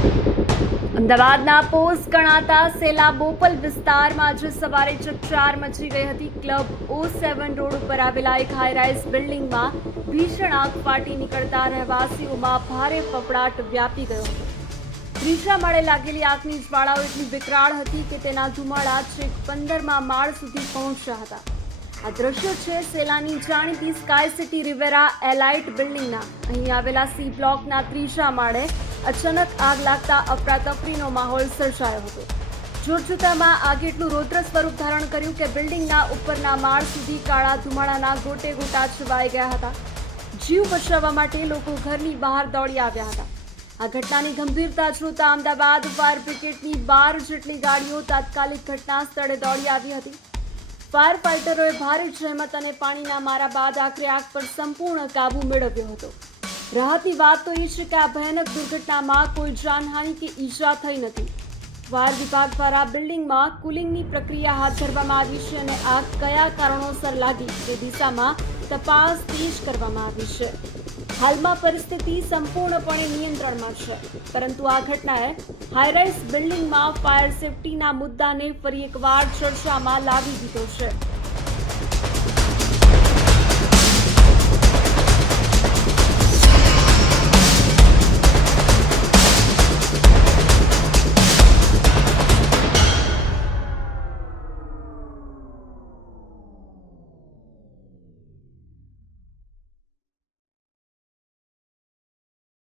અમદાવાદના પોસ્ટ ગણાતા સેલા બોપલ વિસ્તારમાં આજે સવારે ચકચાર મચી ગઈ હતી. ક્લબ O7 રોડ ઉપર આવેલા એક હાઈરાઇઝ બિલ્ડિંગમાં ભીષણ આગ ફાટી નીકળતા રહેવાસીઓમાં ભારે ફફડાટ વ્યાપી ગયો હતો. ત્રીજા માળે લાગેલી આગની જ્વાળાઓ એટલી વિકરાળ હતી કે તેના ધુમાડા છેક 15મા માળ સુધી પહોંચ્યા હતા. આ દ્રશ્યો છે સેલાની જાણીતી સ્કાય સિટી રિવેરા એલાઇટ બિલ્ડિંગના. અહીં આવેલા સી બ્લોકના ત્રીજા માળે અચાનક આગ લાગતા અફરાતફરીનો માહોલ સર્જાયો હતો. જોતજોતામાં આગે એટલું રૌદ્ર સ્વરૂપ ધારણ કર્યું કે બિલ્ડિંગના ઉપરના માળ સુધી કાળા ધુમાડાના ગોટે ગોટા છવાઈ ગયા હતા. જીવ બચાવવા માટે લોકો ઘરની બહાર દોડી આવ્યા હતા. આ ઘટનાની ગંભીરતા જોતા અમદાવાદ ફાયર બ્રિગેડની 12 જેટલી ગાડીઓ તાત્કાલિક ઘટના સ્થળે દોડી આવી હતી. ફાયર ફાઇટરોએ ભારે જહેમત અને પાણીના મારા બાદ આખરે આગ પર સંપૂર્ણ કાબુ મેળવ્યો હતો. રાહતની વાત તો એ છે કે આ ભયાનક દુર્ઘટનામાં કોઈ જાનહાનિ કે ઈજા થઈ નથી. ફાયર વિભાગ દ્વારા બિલ્ડિંગમાં કુલિંગની પ્રક્રિયા હાથ ધરવામાં આવી છે અને આગ કયા કારણોસર લાગી તે દિશામાં તપાસ તેજ કરવામાં આવી છે. હાલમાં પરિસ્થિતિ સંપૂર્ણપણે નિયંત્રણમાં છે, પરંતુ આ ઘટનાએ હાઈરાઇઝ બિલ્ડિંગમાં ફાયર સેફટીના મુદ્દાને ફરી એકવાર ચર્ચામાં લાવી દીધો છે.